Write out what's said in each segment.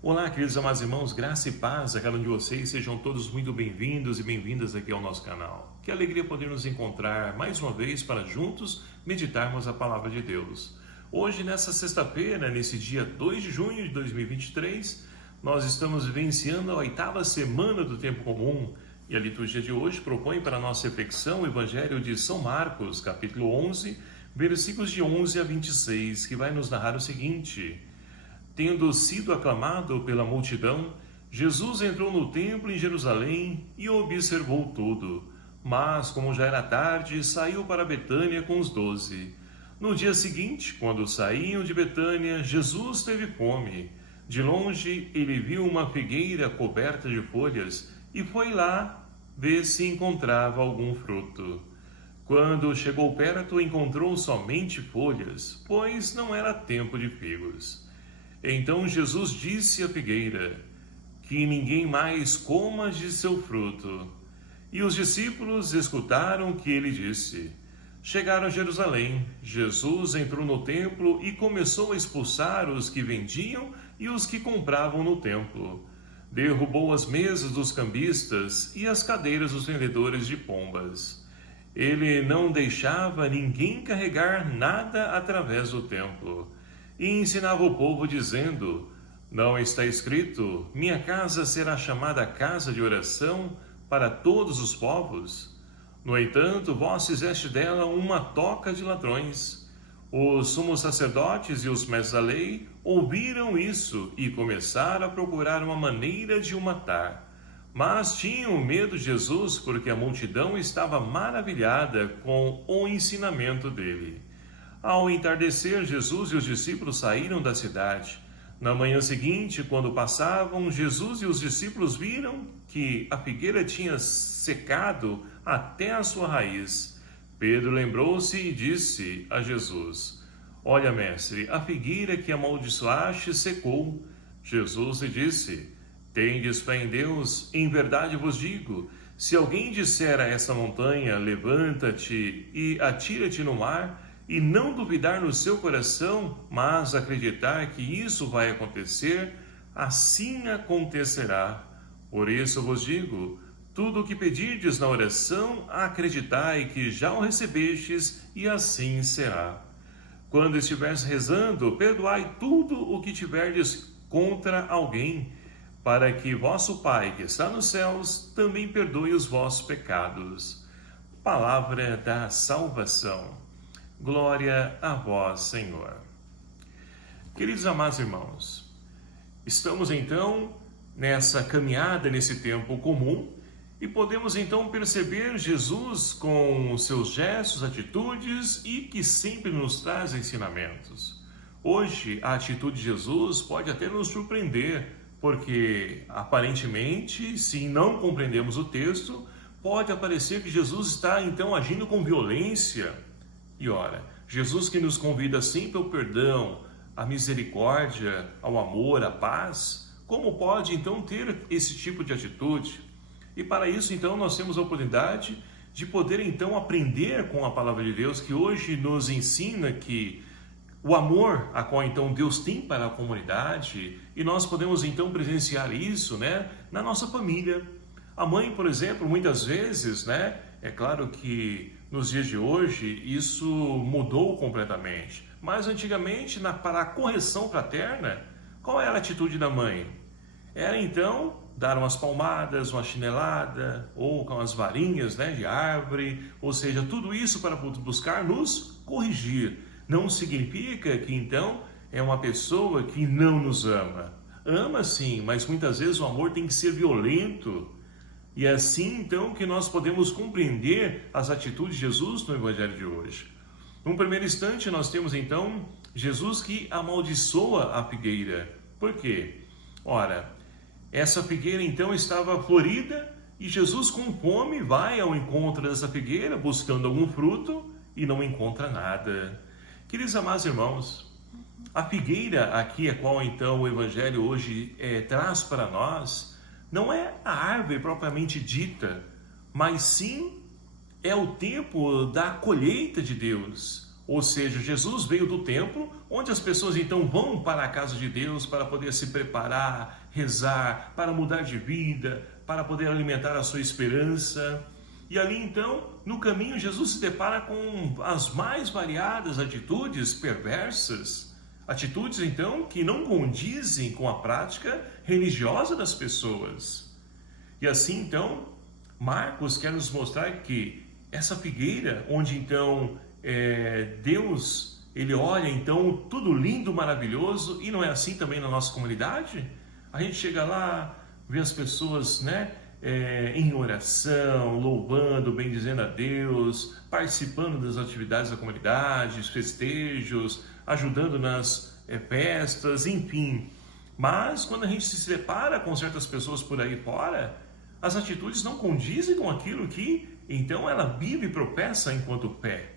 Olá, queridos amados irmãos, graça e paz a cada um de vocês, sejam todos muito bem-vindos e bem-vindas aqui ao nosso canal. Que alegria poder nos encontrar mais uma vez para juntos meditarmos a palavra de Deus. Hoje, nessa sexta-feira, nesse dia 2 de junho de 2023, nós estamos vivenciando a 8ª semana do tempo comum e a liturgia de hoje propõe para a nossa reflexão o Evangelho de São Marcos, capítulo 11, versículos de 11 a 26, que vai nos narrar o seguinte: Tendo sido aclamado pela multidão, Jesus entrou no templo em Jerusalém e observou tudo. Mas, como já era tarde, saiu para Betânia com os 12. No dia seguinte, quando saíam de Betânia, Jesus teve fome. De longe, ele viu uma figueira coberta de folhas e foi lá ver se encontrava algum fruto. Quando chegou perto, encontrou somente folhas, pois não era tempo de figos. Então Jesus disse à figueira: que ninguém mais coma de seu fruto. E os discípulos escutaram o que ele disse. Chegaram a Jerusalém. Jesus entrou no templo e começou a expulsar os que vendiam e os que compravam no templo. Derrubou as mesas dos cambistas e as cadeiras dos vendedores de pombas. Ele não deixava ninguém carregar nada através do templo. E ensinava o povo dizendo: não está escrito, minha casa será chamada casa de oração para todos os povos? No entanto, vós fizeste dela uma toca de ladrões. Os sumos sacerdotes e os mestres da lei ouviram isso e começaram a procurar uma maneira de o matar. Mas tinham medo de Jesus porque a multidão estava maravilhada com o ensinamento dele. Ao entardecer, Jesus e os discípulos saíram da cidade. Na manhã seguinte, quando passavam, Jesus e os discípulos viram que a figueira tinha secado até a sua raiz. Pedro lembrou-se e disse a Jesus: olha, mestre, a figueira que amaldiçoaste secou. Jesus lhe disse: tendes fé em Deus? Em verdade vos digo, se alguém disser a essa montanha, levanta-te e atira-te no mar, e não duvidar no seu coração, mas acreditar que isso vai acontecer, assim acontecerá. Por isso vos digo, tudo o que pedirdes na oração, acreditai que já o recebestes, e assim será. Quando estiveres rezando, perdoai tudo o que tiverdes contra alguém, para que vosso Pai, que está nos céus, também perdoe os vossos pecados. Palavra da salvação. Glória a vós, Senhor. Queridos amados irmãos, estamos então nessa caminhada, nesse tempo comum, e podemos então perceber Jesus com seus gestos, atitudes e que sempre nos traz ensinamentos. Hoje, a atitude de Jesus pode até nos surpreender, porque aparentemente, se não compreendemos o texto, pode parecer que Jesus está então agindo com violência. E ora, Jesus que nos convida sempre ao perdão, à misericórdia, ao amor, à paz, como pode então ter esse tipo de atitude? E para isso então nós temos a oportunidade de poder então aprender com a palavra de Deus, que hoje nos ensina que o amor a qual então Deus tem para a comunidade, e nós podemos então presenciar isso, na nossa família. A mãe, por exemplo, muitas vezes, é claro que nos dias de hoje isso mudou completamente, mas antigamente para a correção fraterna, qual era a atitude da mãe? Era então dar umas palmadas, uma chinelada, ou com as varinhas de árvore, ou seja, tudo isso para buscar nos corrigir. Não significa que então é uma pessoa que não nos ama. Ama sim, mas muitas vezes o amor tem que ser violento. E é assim, então, que nós podemos compreender as atitudes de Jesus no Evangelho de hoje. Num primeiro instante, nós temos, então, Jesus que amaldiçoa a figueira. Por quê? Ora, essa figueira, então, estava florida e Jesus, com fome, vai ao encontro dessa figueira, buscando algum fruto e não encontra nada. Queridos amados irmãos, a figueira aqui, a qual, então, o Evangelho hoje traz para nós, não é a árvore propriamente dita, mas sim é o tempo da colheita de Deus, Ou seja, Jesus veio do templo, onde as pessoas então vão para a casa de Deus para poder se preparar, rezar, para mudar de vida, para poder alimentar a sua esperança. E ali então, no caminho, Jesus se depara com as mais variadas atitudes perversas, atitudes então que não condizem com a prática religiosa das pessoas. E assim então, Marcos quer nos mostrar que essa figueira, onde então Deus, ele olha então tudo lindo, maravilhoso, e não é assim também na nossa comunidade? A gente chega lá, vê as pessoas, em oração, louvando, bendizendo a Deus, participando das atividades da comunidade, festejos, ajudando nas festas, enfim. Mas quando a gente se depara com certas pessoas por aí fora, as atitudes não condizem com aquilo que então ela vive e professa enquanto pé.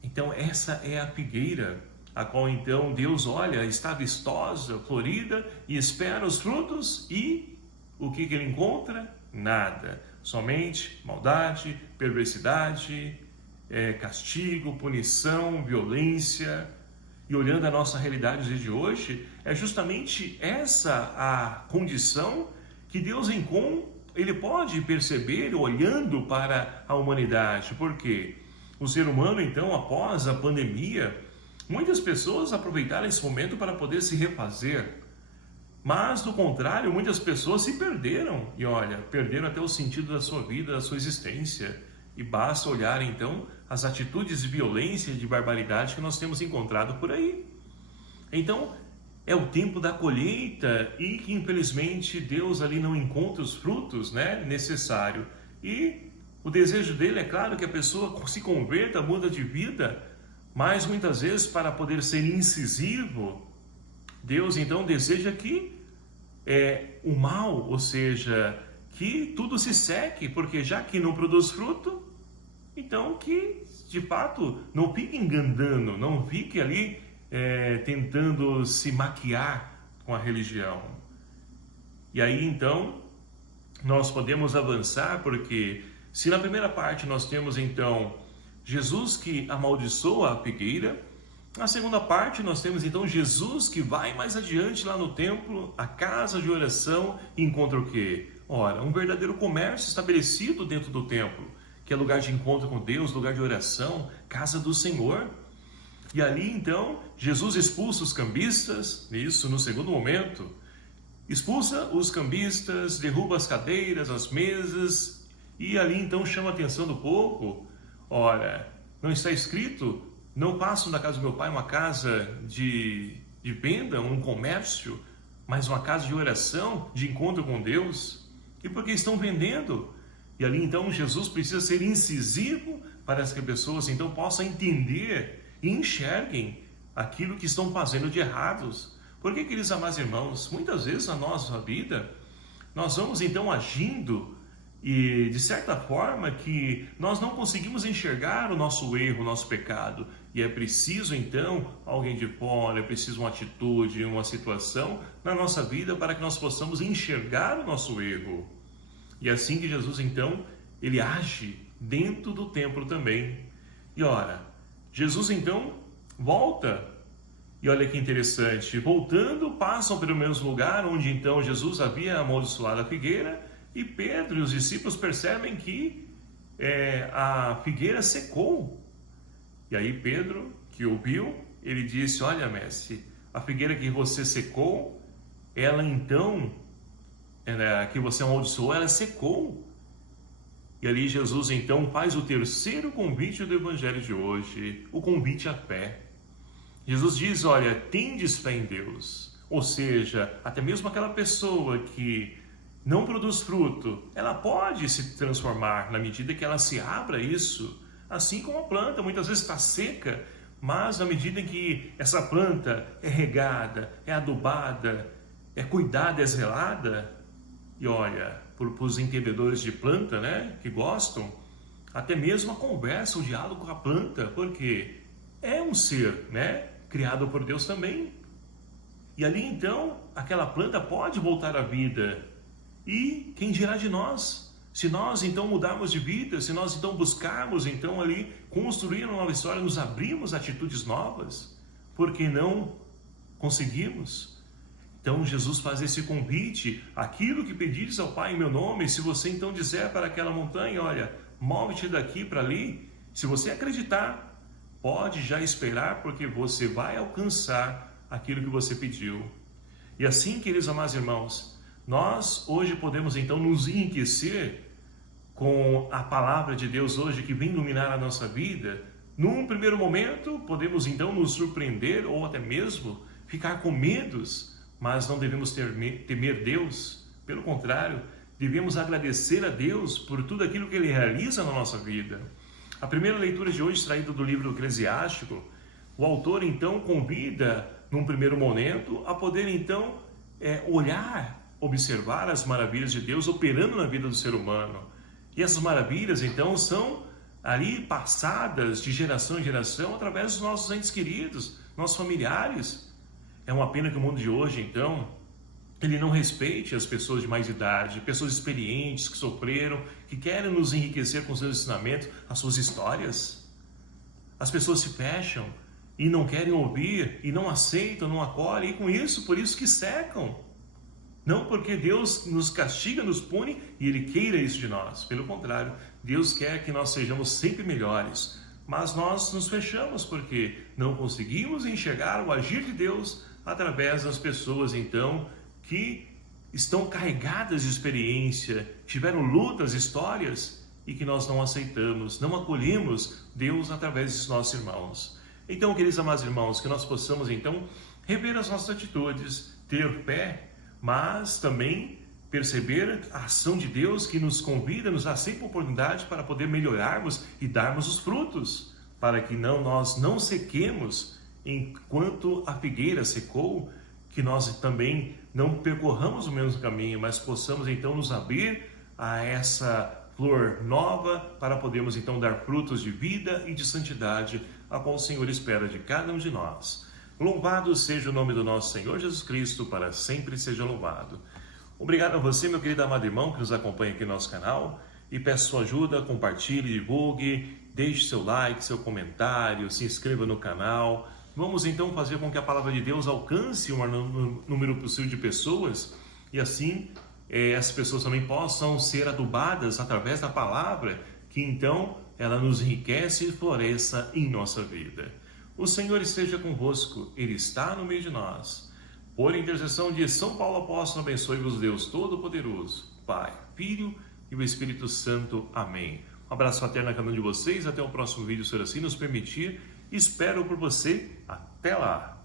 Então essa é a figueira, a qual então Deus olha, está vistosa, florida, e espera os frutos, e o que ele encontra? Nada, somente maldade, perversidade, castigo, punição, violência. E olhando a nossa realidade nos dias de hoje, é justamente essa a condição que Deus ele pode perceber olhando para a humanidade. Por quê? O ser humano, então, após a pandemia, muitas pessoas aproveitaram esse momento para poder se refazer. Mas, do contrário, muitas pessoas se perderam. E olha, perderam até o sentido da sua vida, da sua existência. E basta olhar, então, as atitudes de violência e de barbaridade que nós temos encontrado por aí. Então, é o tempo da colheita e que, infelizmente, Deus ali não encontra os frutos necessários. E o desejo dele é claro que a pessoa se converta, muda de vida, mas muitas vezes para poder ser incisivo, Deus então deseja que o mal, ou seja, que tudo se seque, porque já que não produz fruto, então que de fato não fique enganando, não fique ali tentando se maquiar com a religião. E aí então nós podemos avançar, porque se na primeira parte nós temos então Jesus que amaldiçoa a figueira, na segunda parte nós temos então Jesus que vai mais adiante lá no templo, a casa de oração, e encontra o quê? Ora, um verdadeiro comércio estabelecido dentro do templo, que é lugar de encontro com Deus, lugar de oração, casa do Senhor. E ali então Jesus expulsa os cambistas, isso no segundo momento, expulsa os cambistas, derruba as cadeiras, as mesas, e ali então chama a atenção do povo. Ora, não está escrito: não façam da casa do meu pai uma casa de venda, um comércio, mas uma casa de oração, de encontro com Deus? E porque estão vendendo? E ali então Jesus precisa ser incisivo para que as pessoas então possam entender e enxerguem aquilo que estão fazendo de errados. Porque, queridos amados irmãos, muitas vezes na nossa vida nós vamos então agindo e de certa forma que nós não conseguimos enxergar o nosso erro, o nosso pecado, e é preciso então alguém de fora, é preciso uma atitude, uma situação na nossa vida para que nós possamos enxergar o nosso erro. E é assim que Jesus então, ele age dentro do templo também. E ora, Jesus então volta, e olha que interessante, voltando, passam pelo mesmo lugar onde então Jesus havia amaldiçoado a figueira, e Pedro e os discípulos percebem que a figueira secou. E aí Pedro, que ouviu, ele disse: olha, mestre, a figueira que você secou, ela então, que você amaldiçoou, ela secou. E ali Jesus então faz o terceiro convite do evangelho de hoje, o convite à fé. Jesus diz: olha, tendes fé em Deus. Ou seja, até mesmo aquela pessoa que não produz fruto, ela pode se transformar na medida que ela se abra a isso. Assim como a planta muitas vezes está seca, mas na medida em que essa planta é regada, é adubada, é cuidada, é zelada, e olha, para os entendedores de planta, que gostam, até mesmo a conversa, o diálogo com a planta, porque é um ser, criado por Deus também. E ali então, aquela planta pode voltar à vida. E quem dirá de nós? Se nós então mudarmos de vida, se nós então buscarmos então ali construir uma nova história, nos abrirmos a atitudes novas, por que não conseguimos? Então Jesus faz esse convite: aquilo que pedires ao Pai em meu nome, se você então disser para aquela montanha, olha, move-te daqui para ali, se você acreditar, pode já esperar, porque você vai alcançar aquilo que você pediu. E assim, queridos amados irmãos, nós hoje podemos então nos enriquecer com a palavra de Deus hoje que vem iluminar a nossa vida. Num primeiro momento, podemos então nos surpreender ou até mesmo ficar com medos, mas não devemos temer Deus. Pelo contrário, devemos agradecer a Deus por tudo aquilo que Ele realiza na nossa vida. A primeira leitura de hoje, extraída do livro Eclesiástico, o autor então convida, num primeiro momento, a poder então olhar, observar as maravilhas de Deus operando na vida do ser humano. E essas maravilhas então são ali passadas de geração em geração através dos nossos entes queridos, nossos familiares. É uma pena que o mundo de hoje então ele não respeite as pessoas de mais idade, pessoas experientes que sofreram, que querem nos enriquecer com seus ensinamentos, as suas histórias. As pessoas se fecham e não querem ouvir, e não aceitam, não acolhem, e com isso, por isso que secam. Não porque Deus nos castiga, nos pune e Ele queira isso de nós. Pelo contrário, Deus quer que nós sejamos sempre melhores. Mas nós nos fechamos porque não conseguimos enxergar o agir de Deus através das pessoas, então, que estão carregadas de experiência, tiveram lutas, histórias, e que nós não aceitamos, não acolhemos Deus através dos nossos irmãos. Então, queridos amados irmãos, que nós possamos, então, rever as nossas atitudes, ter fé, mas também perceber a ação de Deus que nos convida, nos dá sempre oportunidade para poder melhorarmos e darmos os frutos, para que nós não sequemos enquanto a figueira secou, que nós também não percorramos o mesmo caminho, mas possamos então nos abrir a essa flor nova para podermos então dar frutos de vida e de santidade, a qual o Senhor espera de cada um de nós. Louvado seja o nome do nosso Senhor Jesus Cristo, para sempre seja louvado. Obrigado a você, meu querido amado irmão, que nos acompanha aqui no nosso canal, e peço sua ajuda, compartilhe, divulgue, deixe seu like, seu comentário, se inscreva no canal. Vamos então fazer com que a palavra de Deus alcance um número possível de pessoas, e assim essas pessoas também possam ser adubadas através da palavra, que então ela nos enriquece e floresça em nossa vida. O Senhor esteja convosco, Ele está no meio de nós. Por intercessão de São Paulo Apóstolo, abençoe-vos Deus Todo-Poderoso, Pai, Filho e o Espírito Santo. Amém. Um abraço fraterno a cada um de vocês. Até o próximo vídeo, se assim nos permitir. Espero por você. Até lá!